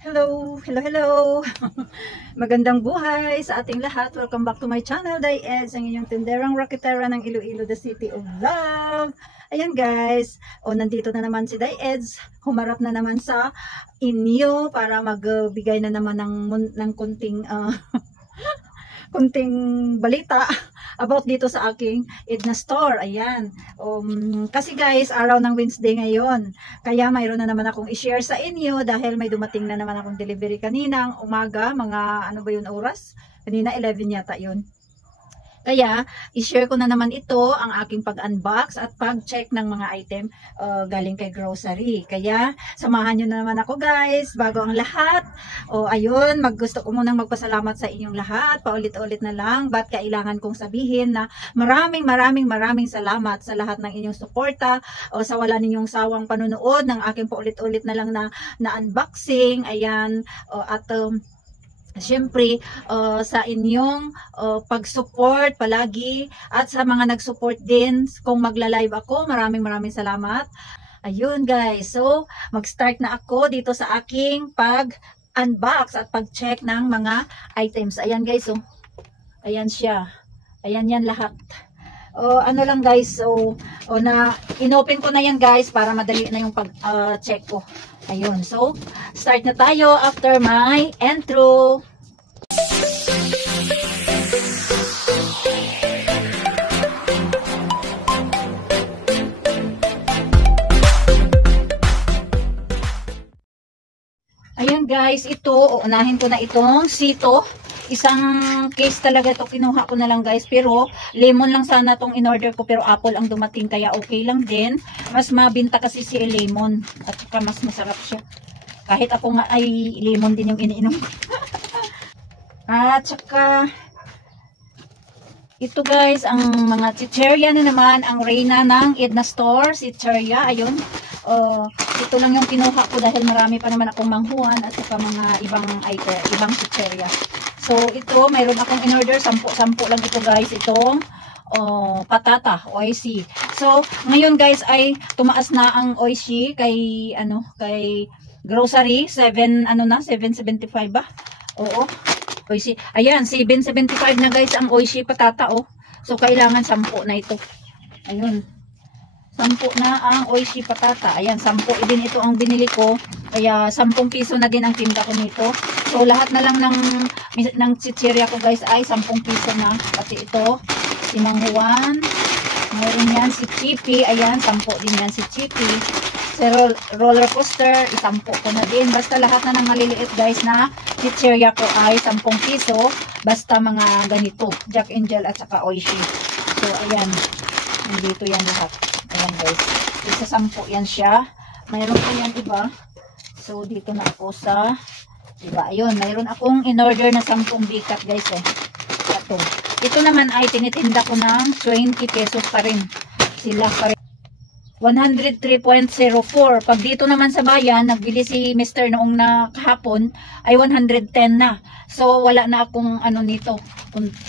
Hello, hello, hello. Magandang buhay sa ating lahat. Welcome back to my channel, Diez, ang inyong tinderang rocketera ng Iloilo, the city of love. Ayan guys, nandito na naman si Diez. Humarap na naman sa inyo para magbigay na naman ng kunting kunting balita about dito sa aking Edna store. Ayan. Kasi guys, araw ng Wednesday ngayon. Kaya mayroon na naman akong i-share sa inyo dahil may dumating na naman akong delivery kaninang umaga. Mga ano ba yun oras? Kanina 11 yata yun. Kaya, i-share ko na naman ito, ang aking pag-unbox at pag-check ng mga item galing kay grocery. Kaya, samahan nyo na naman ako guys, bago ang lahat. Ayun, gusto ko munang magpasalamat sa inyong lahat, paulit-ulit na lang. Ba't kailangan kong sabihin na maraming salamat sa lahat ng inyong suporta o sa wala ninyong sawang panunood ng aking paulit-ulit na lang na unboxing. Ayan, Siyempre, sa inyong pag-support palagi at sa mga nag-support din kung magla-live ako, maraming salamat. Ayun guys, so mag-start na ako dito sa aking pag-unbox at pag-check ng mga items. Ayan guys, ayan siya. Ayan yan lahat. Ano lang guys, inopen ko na yan guys para madali na yung pag-check ko. Ayun, so start na tayo after my intro. Ayan guys, uunahin ko na itong sito. Isang case talaga ito, kinuha ko na lang guys, pero lemon lang sana itong in-order ko, pero apple ang dumating, kaya okay lang din. Mas mabinta kasi si lemon at saka mas masarap siya. Kahit ako nga ay lemon din yung iniinom ko. At saka ito guys, ang mga chicheria na naman, ang reyna ng Edna Store, chicheria, ayun. Ito lang yung kinuha ko dahil marami pa naman akong manghuan at saka mga ibang chicheria. So, ito, mayroon akong in-order, 10 lang ito guys, itong patata, oishi. So, ngayon guys ay tumaas na ang oishi kay grocery, 775 ba? Oo, oishi. Ayan, 775 na guys ang oishi patata, So, kailangan 10 na ito. Ayun. 10 na ang oishi patata. Ayan, 10 din ito ang binili ko. Kaya 10 piso na din ang tinda ko nito. So lahat na lang ng chichirya ko guys ay 10 piso na. Pati ito, si Mang Juan. Meron yan si Chippy. Ayan, 10 din yan si Chippy. Si roller coaster, 10 ko na din. Basta lahat na ng maliliit guys na chichirya ko ay 10 piso. Basta mga ganito, Jack Angel at saka oishi. So ayan, nandito yan lahat. Ayan guys, isa 10 yan siya. Mayroon po yan iba. So dito na ako sa diba, ayun, mayroon akong in-order na 10 bikat guys Ito naman ay tinitinda ko ng 20 pesos pa rin. Sila pa rin. 103.04. Pag dito naman sa bayan, nagbili si Mr. noong kahapon ay 110 na. So wala na akong nito.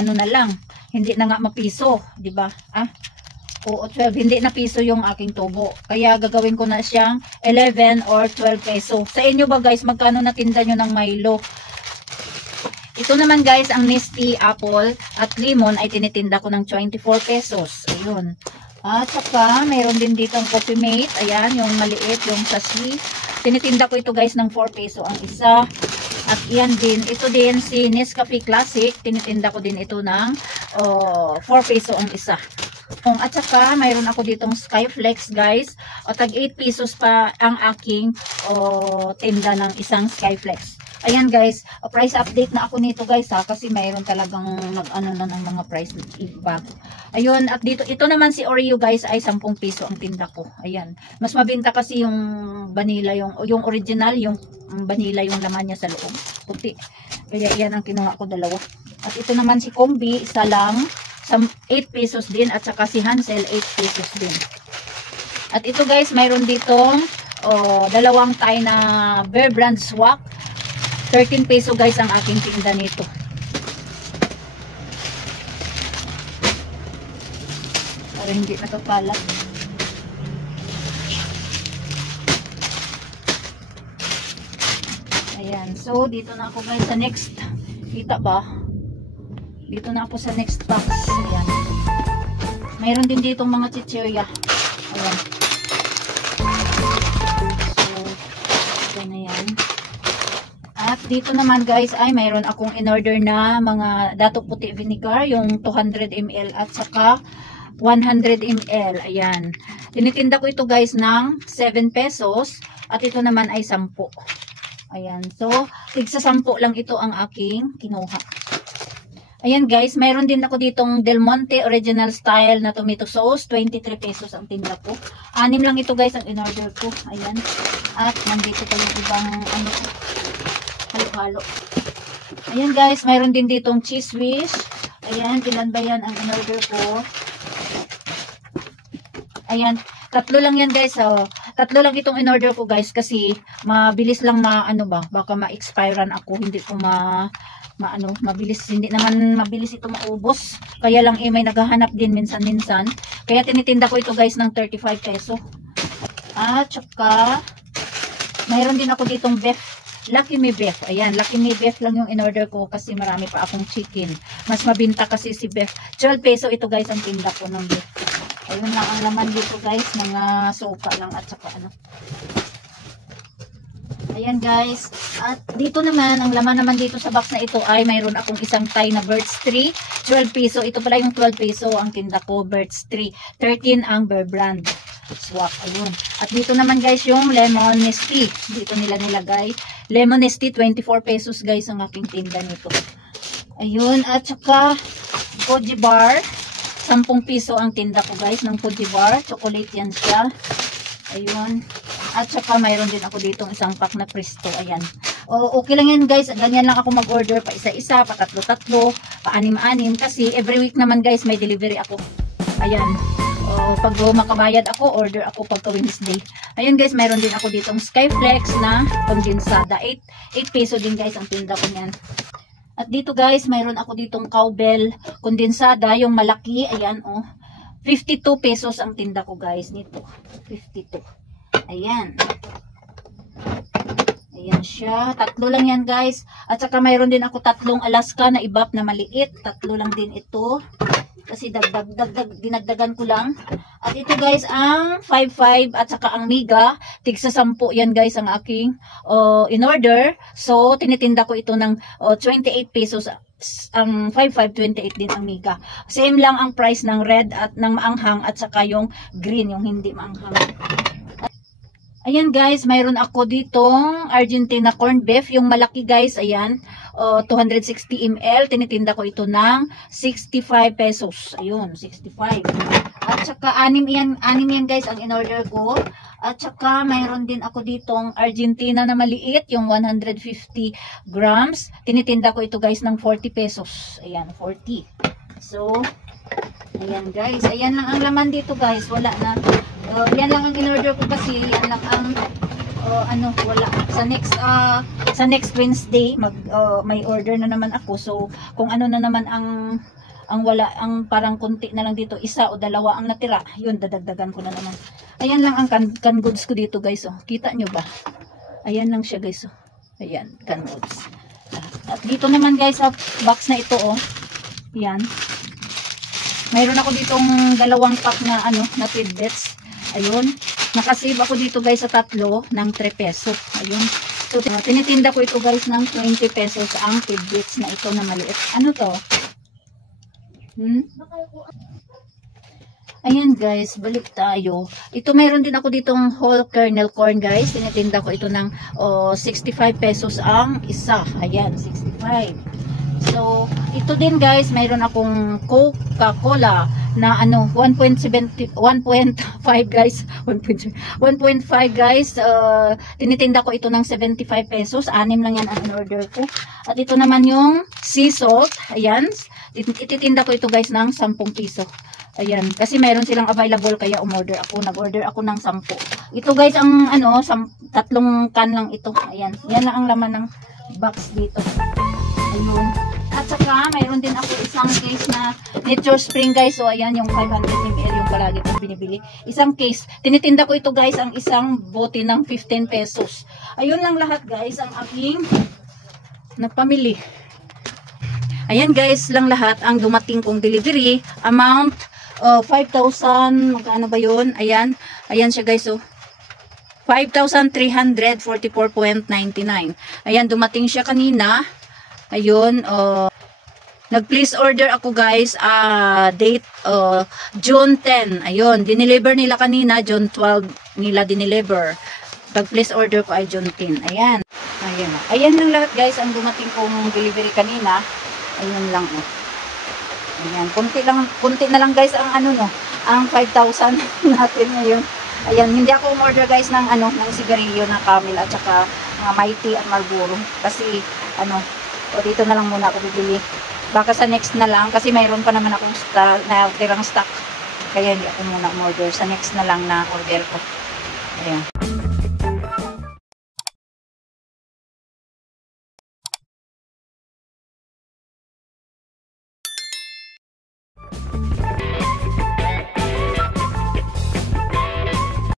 Ano na lang. Hindi na nga mapiso, di ba? Oo, 12. Hindi na piso yung aking tubo. Kaya gagawin ko na siyang 11 or 12 peso. Sa inyo ba guys, magkano natinda nyo ng Milo? Ito naman guys, ang Nestea apple at lemon ay tinitinda ko ng 24 pesos. Ayun. At saka, mayroon din dito ang Coffee Mate. Ayan, yung maliit, yung sachet. Tinitinda ko ito guys ng 4 peso ang isa. At yan din, ito din si Nescafe Classic. Tinitinda ko din ito ng 4 peso ang isa. At saka, mayroon ako ditong Skyflex guys. Tag 8 pesos pa ang aking tinda ng isang Skyflex. Ayan guys, price update na ako nito guys kasi mayroon talagang nag-ano na ng mga price bago. Ayun, at dito, ito naman si Oreo guys ay 10 piso ang tinda ko. Ayan, mas mabinta kasi yung vanilla, yung original, yung vanilla yung laman niya sa loob. Puti. Kaya yan ang kinuha ko, dalawa. At ito naman si Combi, isa lang. 8 pesos din at saka si Hansel 8 pesos din. At ito guys, mayroon ditong dalawang tie na Bear Brand Swak. 13 peso guys ang aking tinda nito. Para hindi matupalat. Ayan. So, dito na ako guys sa next. Kita ba? Dito na ako sa next box. Ayan. Mayroon din ditong mga chichirya. Ayan. So, ito na yan. At dito naman guys ay mayroon akong in-order na mga dato puti vinegar. Yung 200 ml at saka 100 ml. Ayan. Tinitinda ko ito guys ng 7 pesos. At ito naman ay 10. Ayan. So, tigsa 10 lang ito ang aking kinuha. Ayan guys, mayroon din ako ditong Del Monte Original Style na tomato sauce. 23 pesos ang tinda ko. 6 lang ito guys ang in-order ko. Ayan. At nandito pa yung ibang ano, halo-halo. Ayan guys, mayroon din ditong cheese whiz. Ayan, ilan ba yan ang in-order ko? Ayan, 3 lang yan guys. So, 3 lang itong in-order ko guys kasi mabilis lang ano ba, baka ma-expirean ako. Hindi ko mabilis, hindi naman mabilis ito maubos. Kaya lang may naghahanap din minsan-minsan. Kaya tinitinda ko ito guys ng 35 peso. At saka mayroon din ako ditong beef, Lucky Me Beef. Ayan, Lucky Me Beef lang yung in-order ko kasi marami pa akong chicken. Mas mabinta kasi si beef. 12 peso ito guys ang tinda ko ng beef. Ayun lang ang laman dito guys, mga sopa lang at saka ano. Ayan guys, at dito naman, ang laman naman dito sa box na ito ay mayroon akong isang Thai na Birds 3, 12 peso. Ito pala yung 12 peso ang tinda ko, Birds 3. 13 ang Bear Brand. Swak, ayun. At dito naman guys yung Lemon Nestea. Dito nila nilagay. Lemon Nestea, 24 pesos guys ang aking tinda nito. Ayun, at saka Koji Bar. 10 piso ang tinda ko guys ng Koji Bar. Chocolate yan siya. Ayun. At saka mayroon din ako ditong isang pack na Presto. Ayan. O, okay lang yan guys. Ganyan lang ako mag-order pa isa-isa, pa tatlo-tatlo, pa anim-anim. Kasi every week naman guys may delivery ako. Ayan. O, pag makabayad ako, order ako pagka Wednesday. Ayun guys, mayroon din ako ditong Skyflex na kondensada. 8 peso din guys ang tinda ko niyan. At dito guys, mayroon ako ditong Cowbell kondensada, yung malaki. Ayan oh. 52 pesos ang tinda ko guys nito. 52. Ayan. Ayan siya. 3 lang yan guys. At saka mayroon din ako 3 Alaska na ibap na maliit. 3 lang din ito. Kasi dinagdagan ko lang. At ito guys ang 5.5 at saka ang Mega. Tigsa 10 yan guys ang aking in-order. So tinitinda ko ito ng 28 pesos. Ang 5.5, 28 din ang Mega. Same lang ang price ng red at ng maanghang at saka yung green, yung hindi maanghang. Ayan guys, mayroon ako ditong Argentina corned beef, yung malaki guys, ayan, 260 ml, tinitinda ko ito ng 65 pesos. Ayun, 65. At saka 6 yan guys ang in-order ko. At saka mayroon din ako ditong Argentina na maliit, yung 150 grams. Tinitinda ko ito guys ng 40 pesos. Ayan, 40. So, ayan guys, ayan lang ang laman dito guys, wala na. Yan lang ang in-order ko kasi yan lang ang wala sa next Wednesday may order na naman ako. So kung ano na naman ang wala, ang parang konti na lang dito, 1 o 2 ang natira, yun dadagdagan ko na naman. Ayan lang ang can goods ko dito guys. Oh, kita nyo ba? Ayan lang siya guys. Oh. Ayan, can goods. At dito naman guys sa box na ito oh. Yan. Mayroon ako ditong 2 pack na na tidbits. Ayun. Nakasave ako dito guys sa 3 ng 3 peso. Ayun. So, tinitinda ko ito guys ng 20 pesos ang tidbits na ito na maliit. Ano to? Ayan guys, balik tayo. Ito mayroon din ako ditong whole kernel corn guys. Tinitinda ko ito ng 65 pesos ang isa. Ayan, 65. So, ito din guys, mayroon akong Coca-Cola na 1.5 guys. 1.5 guys. Tinitinda ko ito ng 75 pesos. 6 lang yan ang order ko. At ito naman yung sea salt. Ayan. Ititinda ko ito guys ng 10 piso. Ayan. Kasi mayroon silang available kaya umorder ako. Nag-order ako ng 10. Ito guys ang 3 can lang ito. Ayan. Yan lang ang laman ng box dito. Ayun. At saka, mayroon din ako isang case na Nature Spring guys. So, ayan yung 500 ml yung palagi kong binibili. Isang case. Tinitinda ko ito guys, ang isang bote ng 15 pesos. Ayun lang lahat guys, ang aking napamili. Ayan guys, lang lahat ang dumating kong delivery. Amount, 5,000, magkano ba yun? Ayan, ayan siya guys, oh. 5,344.99. Ayan, dumating siya kanina. Ayun, nag-place order ako guys, date June 10. Ayun, dineliver nila kanina, June 12 nila dineliver. Pag-place order ko ay June 10. Ayan. Ayan. Ayan lang lahat guys, ang dumating kong delivery kanina. Ayun lang oh. Ayan, kunti na lang guys ang ano no, ang 5,000 natin ngayon. Ayan, hindi ako umorder guys ng ano, ng sigarilyo na Camel at saka mga Mighty at Marlboro kasi ano, o dito na lang muna ako bibili. Baka sa next na lang kasi mayroon pa naman akong tirang stock. Kaya hindi ako muna umorder. Sa next na lang na order ko. Ayan.